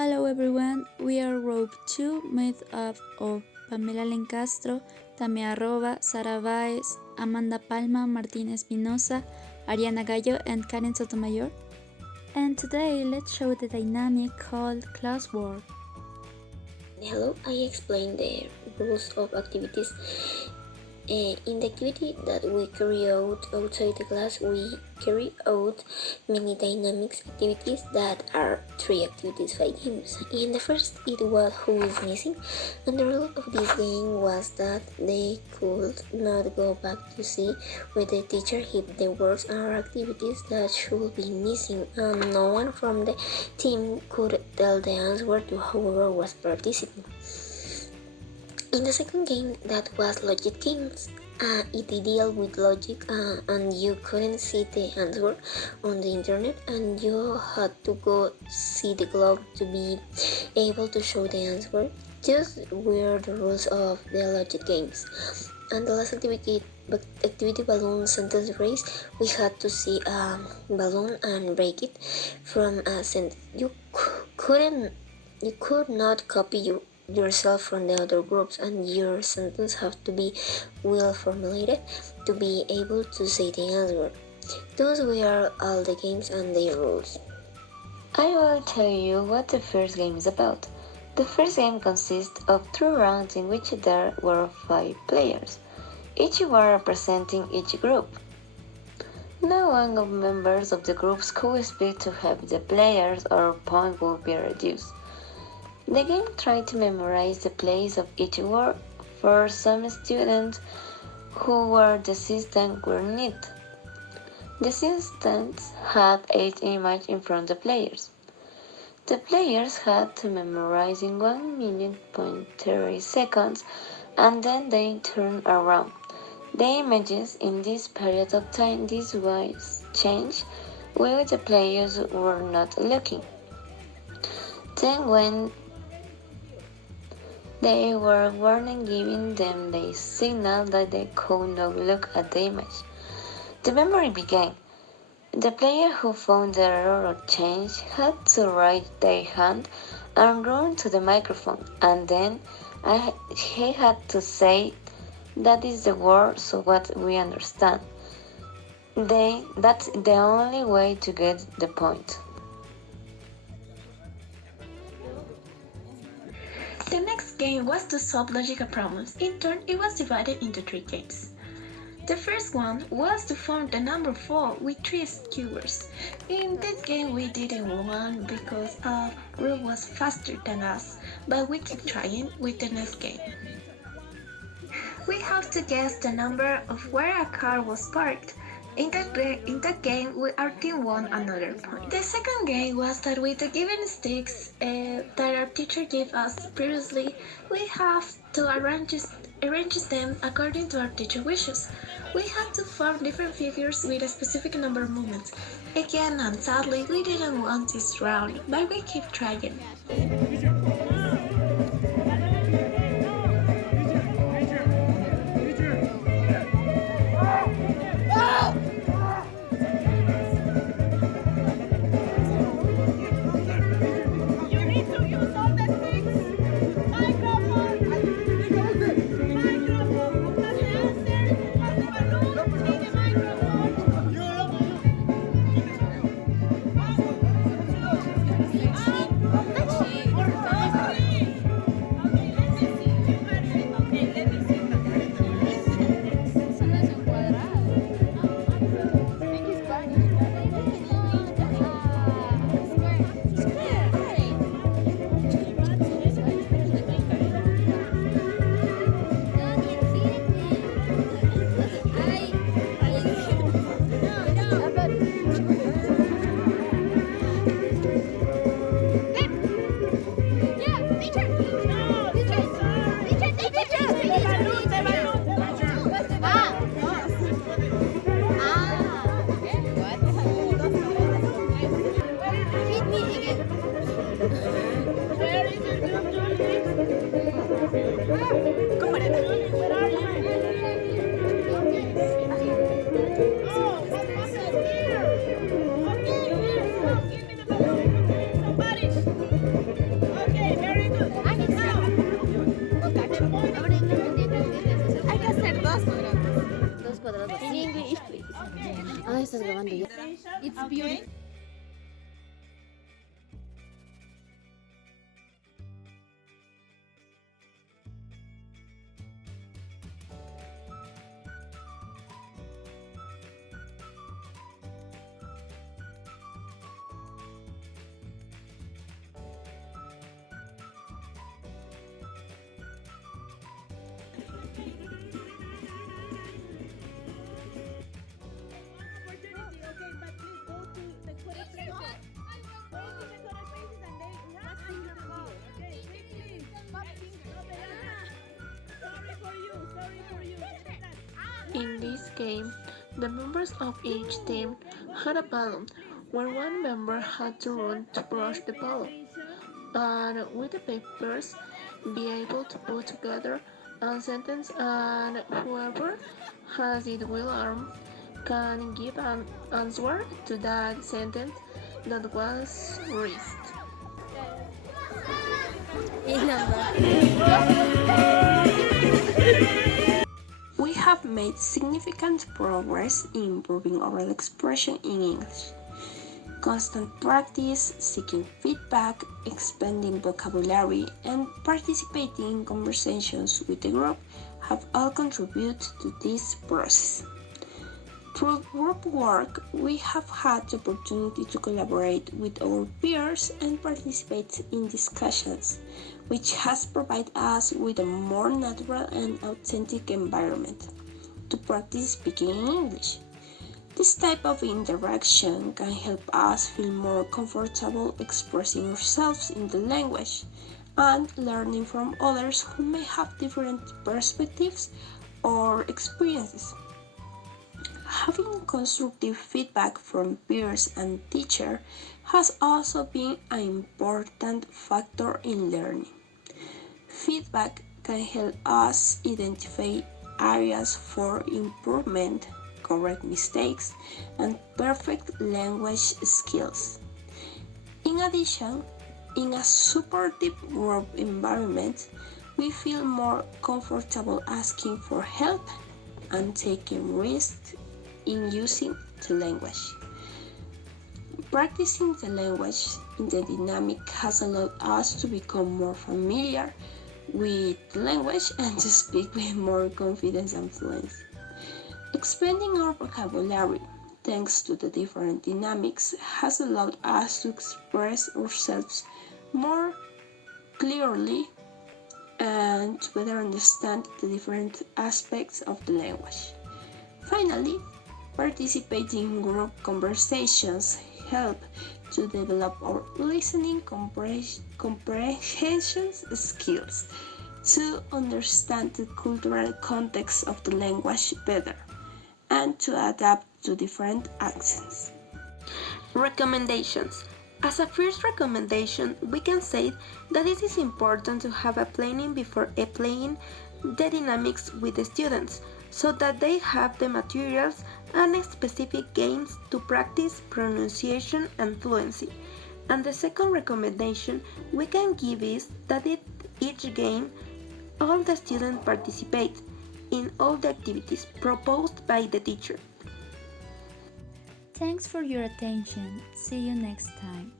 Hello everyone, we are Group 2 made up of Pamela Lencastro, Tamea Roba, Sara Baez, Amanda Palma, Martina Espinosa, Ariana Gallo and Karen Sotomayor. And today let's show the dynamic called classwork. Hello, I explain the rules of activities. In the activity that we carry out outside the class, we carry out many dynamics activities that are 3 activities, 5 games. In the first, it was who is missing, and the rule of this game was that they could not go back to see where the teacher hid the words or activities that should be missing, and no one from the team could tell the answer to whoever was participating. In the second game, that was logic games. It dealt with logic, and you couldn't see the answer on the internet, and you had to go see the globe to be able to show the answer. Those were the rules of the logic games. And the last activity balloon sentence race, we had to see a balloon and break it from a sentence. You could not copy yourself from the other groups, and your sentence have to be well formulated to be able to say the answer. Those were all the games and their rules. I will tell you what the first game is about. The first game consists of 3 rounds in which there were 5 players, each were representing each group. No one of members of the groups could speak to help the players or point would be reduced. The game tried to memorize the place of each word. For some students who were the assistants were neat. The assistants had 8 images in front of the players. The players had to memorize in 1 minute 30 seconds, and then they turned around. The images in this period of time this was changed while the players were not looking. Then when they were warned, giving them the signal that they could not look at the image. The memory began. The player who found the error or change had to raise their hand and run to the microphone, and then he had to say, "That is the word, so what we understand." That's the only way to get the point. The next game was to solve logical problems. In turn, it was divided into 3 games. The first one was to form the number 4 with 3 skewers. In this game, we didn't win because our group was faster than us, but we keep trying with the next game. We have to guess the number of where a car was parked. In that game, our team won another point. The second game was that with the given sticks that our teacher gave us previously, we have to arrange them according to our teacher wishes. We had to form different figures with a specific number of movements. Again, and sadly, we didn't win this round, but we keep trying. It's beautiful. In this game, the members of each team had a balloon, where one member had to run to brush the balloon, and with the papers be able to put together a sentence, and whoever has it well armed can give an answer to that sentence that was raised. We have made significant progress in improving oral expression in English. Constant practice, seeking feedback, expanding vocabulary, and participating in conversations with the group have all contributed to this process. Through group work, we have had the opportunity to collaborate with our peers and participate in discussions, which has provided us with a more natural and authentic environment to practice speaking English. This type of interaction can help us feel more comfortable expressing ourselves in the language and learning from others who may have different perspectives or experiences. Having constructive feedback from peers and teachers has also been an important factor in learning. Feedback can help us identify areas for improvement, correct mistakes, and perfect language skills. In addition, in a supportive group environment, we feel more comfortable asking for help and taking risks in using the language. Practicing the language in the dynamic has allowed us to become more familiar with the language and to speak with more confidence and fluency. Expanding our vocabulary, thanks to the different dynamics, has allowed us to express ourselves more clearly and to better understand the different aspects of the language. Finally, participating in group conversations help to develop our listening comprehension skills to understand the cultural context of the language better and to adapt to different accents. Recommendations. As a first recommendation, we can say that it is important to have a planning before playing the dynamics with the students, so that they have the materials and specific games to practice pronunciation and fluency. And the second recommendation we can give is that each game all the students participate in all the activities proposed by the teacher. Thanks for your attention. See you next time.